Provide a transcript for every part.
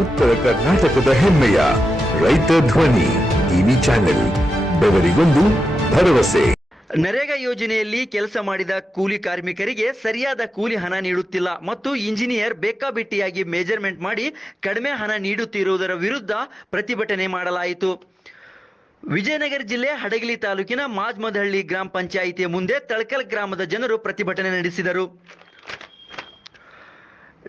ಉತ್ತರ ಕರ್ನಾಟಕದ ಹೆಮ್ಮೆಯ ರೈತ ಧ್ವನಿ ಟಿವಿ ಚಾನೆಲ್, ಬೆವರಿಗೊಂದು ಭರವಸೆ. ನರೇಗಾ ಯೋಜನೆಯಲ್ಲಿ ಕೆಲಸ ಮಾಡಿದ ಕೂಲಿ ಕಾರ್ಮಿಕರಿಗೆ ಸರಿಯಾದ ಕೂಲಿ ಹಣ ನೀಡುತ್ತಿಲ್ಲ ಮತ್ತು ಇಂಜಿನಿಯರ್ ಬೇಕಾಬಿಟ್ಟಿಯಾಗಿ ಮೇಜರ್ಮೆಂಟ್ ಮಾಡಿ ಕಡಿಮೆ ಹಣ ನೀಡುತ್ತಿರುವುದರ ವಿರುದ್ಧ ಪ್ರತಿಭಟನೆ ಮಾಡಲಾಯಿತು. ವಿಜಯನಗರ ಜಿಲ್ಲೆ ಹಡಗಲಿ ತಾಲೂಕಿನ ಮಾಜ್ಮದಹಳ್ಳಿ ಗ್ರಾಮ ಪಂಚಾಯಿತಿಯ ಮುಂದೆ ತಳಕಲ್ ಗ್ರಾಮದ ಜನರು ಪ್ರತಿಭಟನೆ ನಡೆಸಿದರು.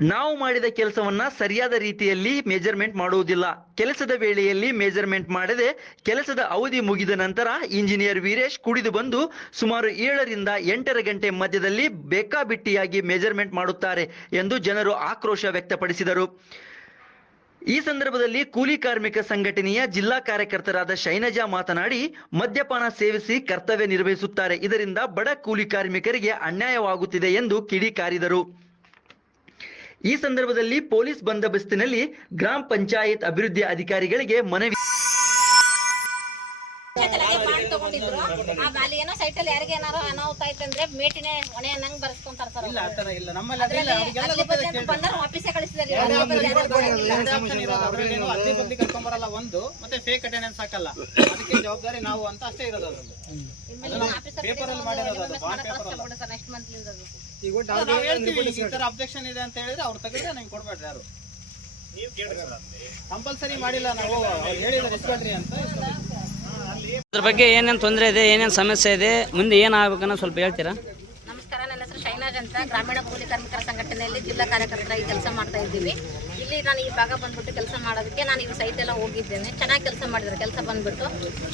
ನಾವು ಮಾಡಿದ ಕೆಲಸವನ್ನ ಸರಿಯಾದ ರೀತಿಯಲ್ಲಿ ಮೆಜರ್ಮೆಂಟ್ ಮಾಡುವುದಿಲ್ಲ. ಕೆಲಸದ ವೇಳೆಯಲ್ಲಿ ಮೆಜರ್ಮೆಂಟ್ ಮಾಡದೆ ಕೆಲಸದ ಅವಧಿ ಮುಗಿದ ನಂತರ ಇಂಜಿನಿಯರ್ ವೀರೇಶ್ ಕುಡಿದು ಬಂದು ಸುಮಾರು ಏಳರಿಂದ ಎಂಟರ ಗಂಟೆ ಮಧ್ಯದಲ್ಲಿ ಬೇಕಾಬಿಟ್ಟಿಯಾಗಿ ಮೆಜರ್ಮೆಂಟ್ ಮಾಡುತ್ತಾರೆ ಎಂದು ಜನರು ಆಕ್ರೋಶ ವ್ಯಕ್ತಪಡಿಸಿದರು. ಈ ಸಂದರ್ಭದಲ್ಲಿ ಕೂಲಿ ಕಾರ್ಮಿಕ ಸಂಘಟನೆಯ ಜಿಲ್ಲಾ ಕಾರ್ಯಕರ್ತರಾದ ಶೈನಜಾ ಮಾತನಾಡಿ, ಮದ್ಯಪಾನ ಸೇವಿಸಿ ಕರ್ತವ್ಯ ನಿರ್ವಹಿಸುತ್ತಾರೆ. ಇದರಿಂದ ಬಡ ಕೂಲಿ ಕಾರ್ಮಿಕರಿಗೆ ಅನ್ಯಾಯವಾಗುತ್ತಿದೆ ಎಂದು ಕಿಡಿಕಾರಿದರು. ಈ ಸಂದರ್ಭದಲ್ಲಿ ಪೊಲೀಸ್ ಬಂದೋಬಸ್ತಿನಲ್ಲಿ ಗ್ರಾಮ ಪಂಚಾಯತ್ ಅಭಿವೃದ್ಧಿ ಅಧಿಕಾರಿಗಳಿಗೆ ಮನವಿ ತಗೊಂಡಿದ್ರು. ಆ ಏನೋ ಸೈಟ್ ಅಲ್ಲಿ ಯಾರಿಗೆ ಏನಾರು ಅನಾಹುತ ಆಯ್ತಂದ್ರೆ ಮೇಟಿನೇ ಹೊಣೆ ಅನ್ನಂಗ್ ಬರ್ಸ್ಕೊಂತಾರ ಸರ್ ಇಲ್ಲ ಆತರ ಇಲ್ಲ. ನಮ್ಮಲ್ಲಿ. ಬಂದ್ರೆ ಕಳಿಸಿದಾರೆ. ಒಂದು ಮತ್ತೆ ಫೇಕ್ ಅಟೆಂಡೆನ್ಸ್ ಹಾಕಲ್ಲ. ಅದಕ್ಕೆ ಜವಾಬ್ದಾರಿ ನಾವು ಅಂತ ಅಷ್ಟೇ ಇರೋದು paper ಅಲ್ಲಿ ಮಾಡಿರೋದು ಅದು, bond ಅಲ್ಲ. ನೆಕ್ಸ್ಟ್ ಮಂತ್ ಲಿಂದ ಅದು. ಈ ತರ ಅಬ್ಜೆಕ್ಷನ್ ಇದೆ ಅಂತ ಹೇಳಿದ್ರೆ ಅವ್ರು ತೆಗೆದ್ರೆ ನಂಗೆ ಕೊಡ್ಬೇಡ್ರಿ ಯಾರು. ಕಂಪಲ್ಸರಿ ಮಾಡಿಲ್ಲ ನಾವು. ಅವ್ರು ಹೇಳಿದ್ರೆ ಇಸ್ಕೊಳ್ರಿ ಅಂತ ಅದ್ರ ಬಗ್ಗೆ ಏನೇನು ತೊಂದರೆ ಇದೆ, ಏನೇನು ಸಮಸ್ಯೆ ಇದೆ, ಮುಂದೆ ಏನಾಗಬೇಕನ್ನೋ ಸ್ವಲ್ಪ ಹೇಳ್ತೀರಾ? ನಮಸ್ಕಾರ, ನನ್ನ ಹೆಸರು ಶೈನಾಜ್ ಅಂತ. ಗ್ರಾಮೀಣ ಕೂಲಿ ಕಾರ್ಮಿಕರ ಸಂಘಟನೆಯಲ್ಲಿ ಜಿಲ್ಲಾ ಕಾರ್ಯಕರ್ತರಾಗಿ ಕೆಲಸ ಮಾಡ್ತಾ ಇದ್ದೀವಿ. ಇಲ್ಲಿ ನಾನು ಈ ಭಾಗ ಬಂದ್ಬಿಟ್ಟು ಕೆಲಸ ಮಾಡೋದಕ್ಕೆ ನಾನು ಈ ಸೈಟ್ ಎಲ್ಲ ಹೋಗಿದ್ದೇನೆ. ಚೆನ್ನಾಗಿ ಕೆಲಸ ಮಾಡಿದ್ದಾರೆ, ಕೆಲಸ ಬಂದ್ಬಿಟ್ಟು.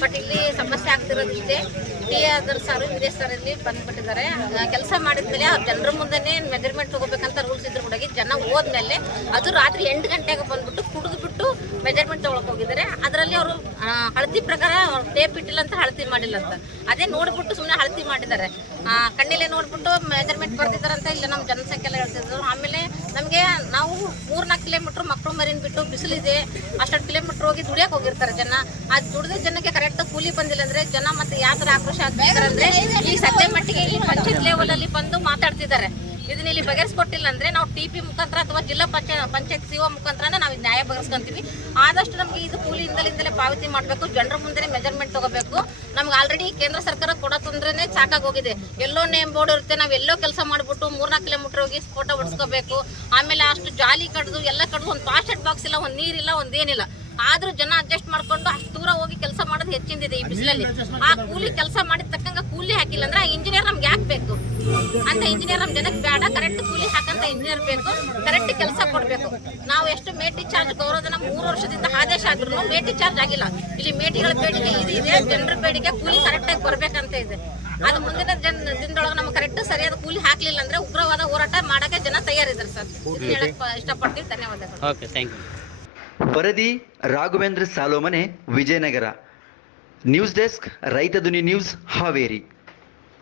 ಬಟ್ ಇಲ್ಲಿ ಸಮಸ್ಯೆ ಆಗ್ತಿರೋದು ಇಷ್ಟೇ ಟಿ ಸಾರು ಸರ್, ವಿದೇಶ್ ಸರ್ ಬಂದ್ಬಿಟ್ಟಿದ್ದಾರೆ. ಕೆಲಸ ಮಾಡಿದ್ಮೇಲೆ ಅವ್ರ ಜನರ ಮುಂದೆನೇ ಮೆಜರ್ಮೆಂಟ್ ತಗೋಬೇಕಂತ ರೂಲ್ಸ್ ಇದ್ರು ಕೂಡ, ಜನ ಹೋದ್ಮೇಲೆ ಅದು ರಾತ್ರಿ ಎಂಟು ಗಂಟೆಗೆ ಬಂದ್ಬಿಟ್ಟು ಮೆಜರ್ಮೆಂಟ್ ತಗೊಳಕ್ ಹೋಗಿದ್ದಾರೆ. ಅದರಲ್ಲಿ ಅವರು ಹಳದಿ ಪ್ರಕಾರ ಟೇಪ್ ಇಟ್ಟಿಲ್ಲ ಅಂತ ಹಳದಿ ಮಾಡಿಲ್ಲ ಅಂತ. ಅದೇ ನೋಡ್ಬಿಟ್ಟು ಸುಮ್ಮನೆ ಹಳದಿ ಮಾಡಿದ್ದಾರೆ. ಆ, ಕಣ್ಣಿಲೆ ನೋಡ್ಬಿಟ್ಟು ಮೆಜರ್ಮೆಂಟ್ ಬರ್ತಿದಾರಂತ ಇಲ್ಲ ನಮ್ಮ ಜನಸಂಖ್ಯೆ ಎಲ್ಲ ಹೇಳ್ತಿದ್ರು. ಆಮೇಲೆ ನಮಗೆ ನಾವು ಮೂರ್ನಾಲ್ಕು ಕಿಲೋಮೀಟ್ರ್ ಮಕ್ಕಳು ಮರಿನ್ ಬಿಟ್ಟು ಬಿಸಿಲಿದೆ ಅಷ್ಟೊಂದು ಕಿಲೋಮೀಟ್ರ್ ಹೋಗಿ ದುಡಿಯಕ್ಕೆ ಹೋಗಿರ್ತಾರೆ ಜನ. ಆ ದುಡಿದ ಜನಕ್ಕೆ ಕರೆಕ್ಟ್ ಕೂಲಿ ಬಂದಿಲ್ಲ ಅಂದ್ರೆ ಜನ ಮತ್ತೆ ಯಾವ ಥರ ಆಕ್ರೋಶ ಆಗ್ತಿದ್ದಾರೆ ಅಂದ್ರೆ ಸದ್ಯ ಮಟ್ಟಿಗೆ ಇಲ್ಲಿ ಪಂಚಾಯತ್ ಲೆವೆಲಲ್ಲಿ ಬಂದು ಮಾತಾಡ್ತಿದ್ದಾರೆ. ಇದನ್ನ ಇಲ್ಲಿ ಬಗೆಹರಿಸ್ಕೊಟ್ಟಿಲ್ಲ ಅಂದ್ರೆ ನಾವು ಟಿ ಪಿ ಮುಖಾಂತರ ಅಥವಾ ಜಿಲ್ಲಾ ಪಂಚಾಯತ್ ಪಂಚಾಯತ್ ಸಿಒ ಮುಖಾಂತರ ನಾವು ನ್ಯಾಯ ಬಗೆಹರಿಸ್ಕೊಂತೀವಿ. ಆದಷ್ಟು ನಮಗೆ ಇದು ಕೂಲಿ ಇಂದಲಿಂದಲೇ ಪಾವತಿ ಮಾಡಬೇಕು ಜನರ ಮುಂದೆ ಮೆಜರ್ಮೆಂಟ್ ತಗೋಬೇಕು. ನಮ್ಗೆ ಆಲ್ರೆಡಿ ಕೇಂದ್ರ ಸರ್ಕಾರ ಕೊಡೋ ತೊಂದ್ರೆ ಸಾಕಾಗೋಗಿದೆ. ಎಲ್ಲೋ ನೇಮ್ ಬೋರ್ಡ್ ಇರುತ್ತೆ ನಾವು ಎಲ್ಲೋ ಕೆಲಸ ಮಾಡ್ಬಿಟ್ಟು ಮೂರ್ನಾಲ್ಕು ಕಿಲೋಮೀಟರ್ ಹೋಗಿ ಫೋಟೋ ಹೊಡ್ಸ್ಕೋಬೇಕು. ಆಮೇಲೆ ಅಷ್ಟು ಜಾಲಿ ಕಡ್ದು ಎಲ್ಲ ಕಡ್ದು ಒಂದು ಪಾಸ್ಟೆಡ್ ಬಾಕ್ಸ್ ಇಲ್ಲ ಒಂದು ನೀರಿಲ್ಲ ಒಂದೇನಿಲ್ಲ ಆದ್ರೂ ಜನ ಅಡ್ಜಸ್ಟ್ ಮಾಡ್ಕೊಂಡು ಅಷ್ಟು ದೂರ ಹೋಗಿ ಕೆಲಸ ಮಾಡೋದು ಹೆಚ್ಚಿಂದಿದೆ ಈ ಬಿಸಿಲಲ್ಲಿ. ಆ ಕೂಲಿ ಕೆಲಸ ಮಾಡಿದ ತಕ್ಕಂಗ ಕೂಲಿ ಹಾಕಿಲ್ಲ ಅಂದ್ರೆ ಇಂಜಿನಿಯರ್ ನಮ್ಗೆ ಯಾಕೆ ಬೇಕು? ಅಂತ ಇಂಜಿನಿಯರ್ ನಮ್ ಜನಕ್ಕೆ ಬೇಡ. ಕರೆಕ್ಟ್ ಕೂಲಿ ಹಾಕಂತ ಇಂಜಿನಿಯರ್ ಬೇಕು. ಕರೆಕ್ಟ್ ಕೆಲಸ ಕೊಡ್ಬೇಕು. ನಾವು ಎಷ್ಟು ಮೇಟಿ ಚಾರ್ಜ್ ಗೌರವಧನ ಮೂರು ವರ್ಷದಿಂದ ಆದೇಶ ಆದ್ರೂ ಮೇಟಿ ಚಾರ್ಜ್ ಆಗಿಲ್ಲ. ಇಲ್ಲಿ ಮೇಟಿಗಳ ಬೇಡಿಕೆ ಇದು ಇದೆ ಜನರ ಬೇಡಿಕೆ ಕೂಲಿ ಕರೆಕ್ಟ್ ಆಗಿ ಬರ್ಬೇಕಂತ ಇದೆ. ಅದು ಮುಂದಿನ ಜನ ದಿನದೊಳಗೆ ನಮ್ಗೆ ಕರೆಕ್ಟ್ ಸರಿಯಾದ ಕೂಲಿ ಹಾಕ್ಲಿಲ್ಲ ಅಂದ್ರೆ ಉಗ್ರವಾದ ಹೋರಾಟ ಮಾಡಕ್ಕೆ ಜನ ತಯಾರಿದ್ದಾರೆ ಸರ್. ಹೇಳಕ್ ಇಷ್ಟಪಡ್ತೀವಿ ಧನ್ಯವಾದಗಳು. ಓಕೆ ಥ್ಯಾಂಕ್ ಯು ವರದಿ Raghavendra ಸಾಲೋಮನೆ Vijayanagara. News desk Raitha Dhwani news Haveri